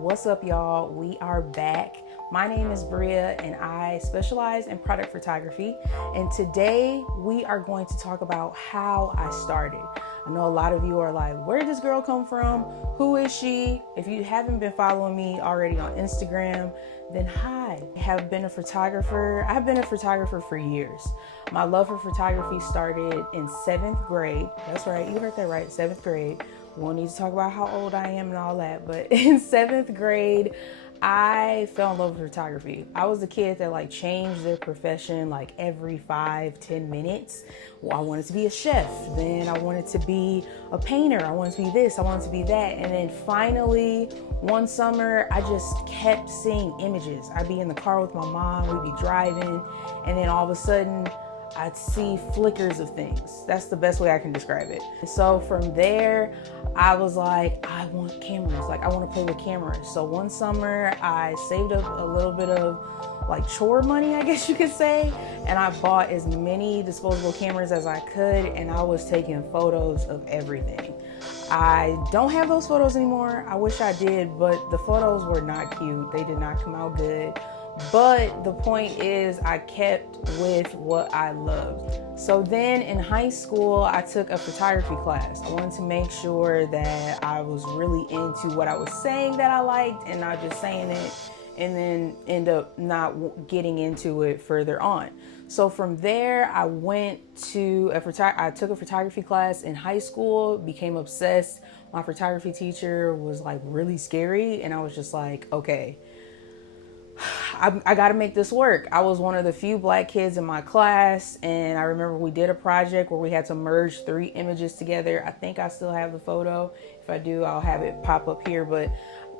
What's up, y'all? We are back. My name is Bria and I specialize in product photography. And today we are going to talk about how I started. I know a lot of you are like, where did this girl come from? Who is she? If you haven't been following me already on Instagram, then hi. I have been a photographer. I've been a photographer for years. My love for photography started in 7th grade. That's right, you heard that right, 7th grade. We won't need to talk about how old I am and all that, but in 7th grade, I fell in love with photography. I was the kid that changed their profession every 5-10 minutes. Well, I wanted to be a chef, then I wanted to be a painter, I wanted to be this, I wanted to be that. And then finally, one summer, I just kept seeing images. I'd be in the car with my mom, we'd be driving, and then all of a sudden, I'd see flickers of things. That's the best way I can describe it. So from there, I was like, I want cameras. I want to play with cameras. So one summer, I saved up a little bit of chore money, I guess you could say. And I bought as many disposable cameras as I could. And I was taking photos of everything. I don't have those photos anymore. I wish I did, but the photos were not cute. They did not come out good. But the point is, I kept with what I loved. So then in high school, I took a photography class. I wanted to make sure that I was really into what I was saying that I liked and not just saying it and then end up not getting into it further on. So from there, I took a photography class in high school, became obsessed. My photography teacher was really scary, and I was just like, okay, I got to make this work. I was one of the few black kids in my class, and I remember we did a project where we had to merge 3 images together. I think I still have the photo. If I do, I'll have it pop up here, but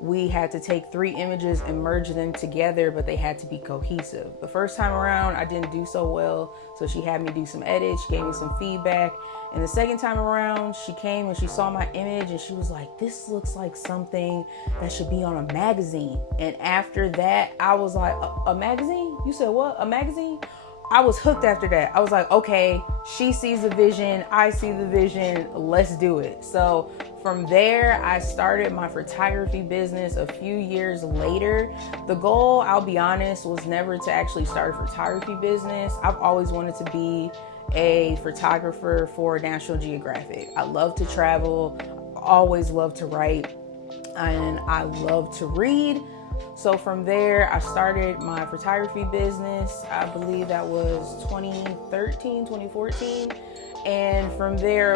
we had to take 3 images and merge them together, but they had to be cohesive. The first time around, I didn't do so well, so she had me do some edits, she gave me some feedback. And the second time around, she came and she saw my image and she was like, this looks like something that should be on a magazine. And after that, I was like, a magazine? You said what? A magazine? I was hooked after that. I was like, okay, she sees the vision, I see the vision, let's do it. So from there, I started my photography business a few years later. The goal, I'll be honest, was never to actually start a photography business. I've always wanted to be a photographer for National Geographic. I love to travel, always love to write, and I love to read. So from there, I started my photography business. I believe that was 2013, 2014. And from there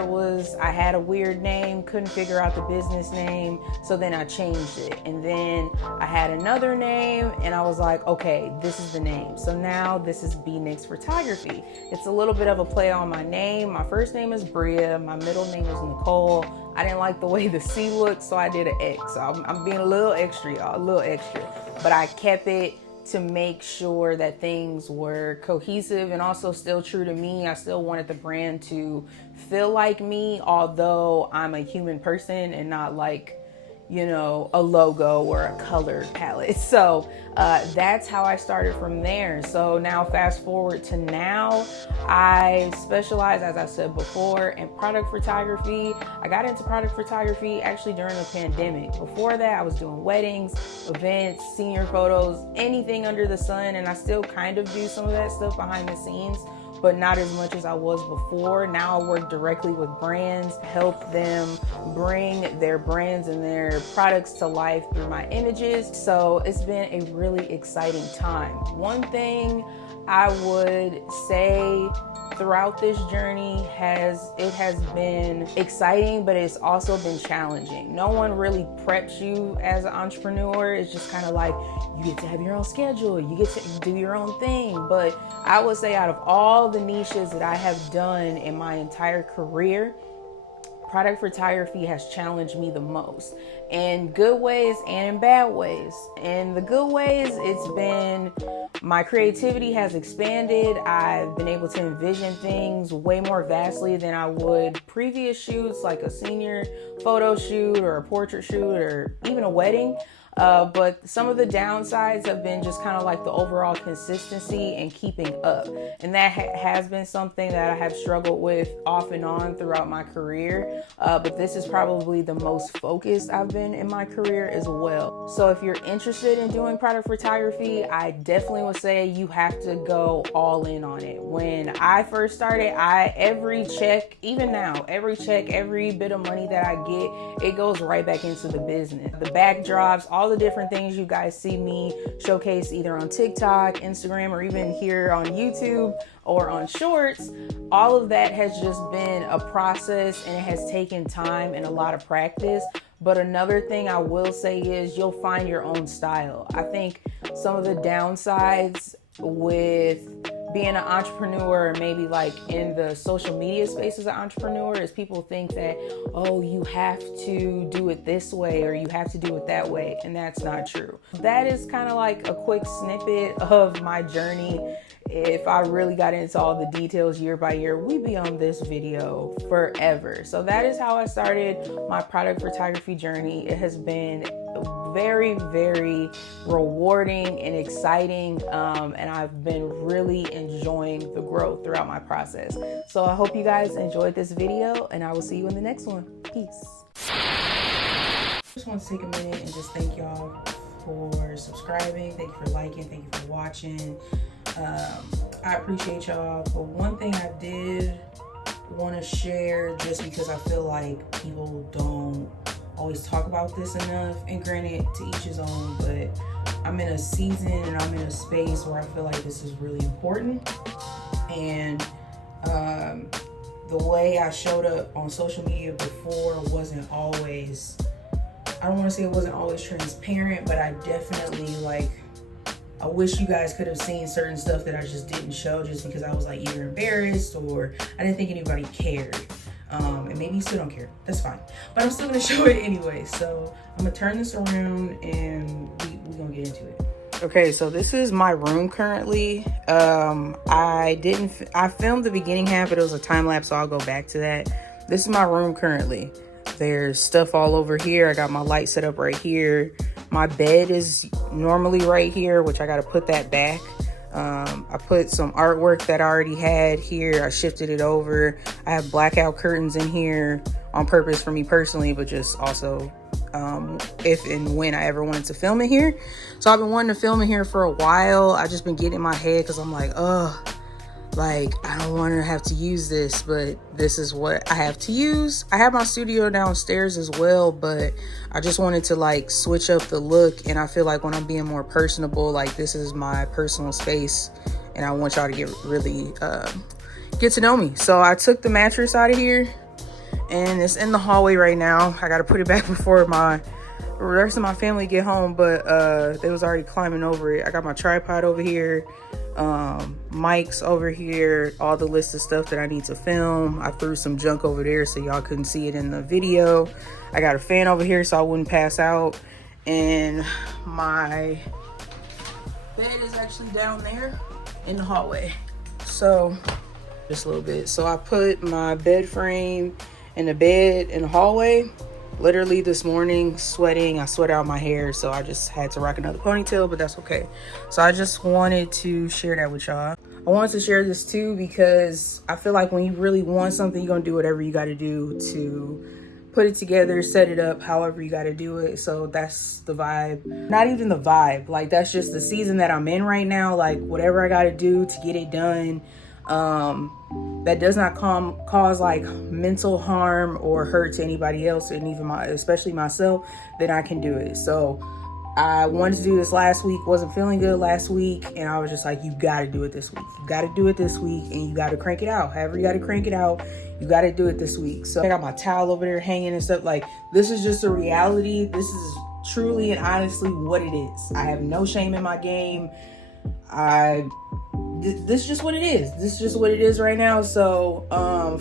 I had a weird name, couldn't figure out the business name. So then I changed it. And then I had another name and I was like, okay, this is the name. So now this is B-Nix Photography. It's a little bit of a play on my name. My first name is Bria. My middle name is Nicole. I didn't like the way the C looked, so I did an X. So I'm being a little extra, y'all, a little extra. But I kept it to make sure that things were cohesive and also still true to me. I still wanted the brand to feel like me, although I'm a human person and not a logo or a color palette. So that's how I started from there. So now fast forward to now, I specialize, as I said before, in product photography. I got into product photography actually during the pandemic. Before that, I was doing weddings, events, senior photos, anything under the sun. And I still kind of do some of that stuff behind the scenes, but not as much as I was before. Now I work directly with brands, help them bring their brands and their products to life through my images. So it's been a really exciting time. One thing I would say throughout this journey has been exciting, but it's also been challenging. No one really preps you as an entrepreneur. It's just kind of like you get to have your own schedule, you get to do your own thing. But I would say out of all the niches that I have done in my entire career, product photography has challenged me the most, in good ways and in bad ways. In the good ways, it's been my creativity has expanded. I've been able to envision things way more vastly than I would previous shoots, like a senior photo shoot or a portrait shoot or even a wedding. But some of the downsides have been just kind of like the overall consistency and keeping up. And that has been something that I have struggled with off and on throughout my career. But this is probably the most focused I've been in my career as well. So if you're interested in doing product photography, I definitely would say you have to go all in on it. When I first started, every check, even now, every check, every bit of money that I get, it goes right back into the business. The backdrops, all the different things you guys see me showcase either on TikTok, Instagram, or even here on YouTube or on Shorts, all of that has just been a process, and it has taken time and a lot of practice. But another thing I will say is you'll find your own style. I think some of the downsides with being an entrepreneur, maybe like in the social media space as an entrepreneur, is people think that, oh, you have to do it this way or you have to do it that way. And that's not true. That is kind of like a quick snippet of my journey. If I really got into all the details year by year, we'd be on this video forever. So that is how I started my product photography journey. It has been very, very rewarding and exciting, and I've been really enjoying the growth throughout my process. So I hope you guys enjoyed this video, and I will see you in the next one. Peace. I just want to take a minute and just thank y'all for subscribing. Thank you for liking. Thank you for watching. I appreciate y'all. But one thing I did want to share, just because I feel like people don't always talk about this enough, and granted, to each his own, but I'm in a season and I'm in a space where I feel like this is really important. And the way I showed up on social media before wasn't always, I don't want to say it wasn't always transparent, but I definitely, like, I wish you guys could have seen certain stuff that I just didn't show, just because I was like either embarrassed or I didn't think anybody cared. And maybe you still don't care, that's fine, but I'm still gonna show it anyway. So I'm gonna turn this around and we're gonna get into it. Okay, so this is my room currently. I filmed the beginning half, but it was a time lapse, so I'll go back to that. This is my room currently. There's stuff all over here. I got my light set up right here. My bed is normally right here, which I got to put that back. I put some artwork that I already had here. I shifted it over. I have blackout curtains in here on purpose for me personally, but just also if and when I ever wanted to film it here. So I've been wanting to film it here for a while. I just been getting in my head because I'm like, like, I don't want to have to use this, but this is what I have to use. I have my studio downstairs as well, but I just wanted to like switch up the look. And I feel like when I'm being more personable, like, this is my personal space and I want y'all to get to know me. So I took the mattress out of here and it's in the hallway right now. I got to put it back before the rest of my family get home, but they was already climbing over it. I got my tripod over here, mics over here, all the list of stuff that I need to film. I threw some junk over there so y'all couldn't see it in the video. I got a fan over here so I wouldn't pass out, and my bed is actually down there in the hallway. So just a little bit. So I put my bed frame and the bed in the hallway. Literally this morning, sweating, I sweat out my hair, so I just had to rock another ponytail, but that's okay. So I just wanted to share that with y'all. I wanted to share this too because I feel like when you really want something, you're gonna do whatever you gotta do to put it together, set it up, however you gotta do it. So that's the vibe. Not even the vibe, like, that's just the season that I'm in right now. Like, whatever I gotta do to get it done, that does not cause like mental harm or hurt to anybody else, and even especially myself, then I can do it. So I wanted to do this last week, wasn't feeling good last week, and I was just like, you gotta do it this week. You gotta do it this week, and you gotta crank it out. However you gotta crank it out, you gotta do it this week. So I got my towel over there hanging and stuff. Like, this is just a reality. This is truly and honestly what it is. I have no shame in my game. This is just what it is. This is just what it is right now. So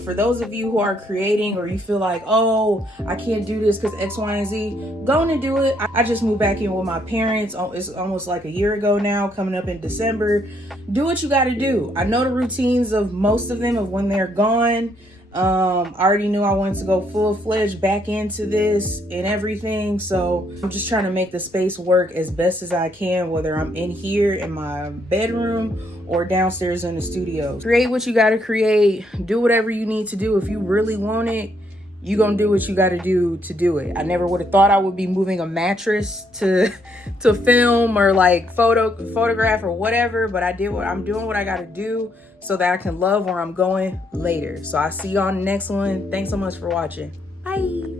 for those of you who are creating, or you feel like, oh, I can't do this because X, Y, and Z, go on and do it. I just moved back in with my parents. It's almost like a year ago now, coming up in December. Do what you got to do. I know the routines of most of them of when they're gone. I already knew I wanted to go full-fledged back into this and everything. So I'm just trying to make the space work as best as I can, whether I'm in here in my bedroom or downstairs in the studio. Create what you got to create. Do whatever you need to do. If you really want it, you gonna do what you got to do it. I never would have thought I would be moving a mattress to film or like photograph or whatever, but I'm doing what I got to do so that I can love where I'm going later. So I'll see you on the next one. Thanks so much for watching. Bye.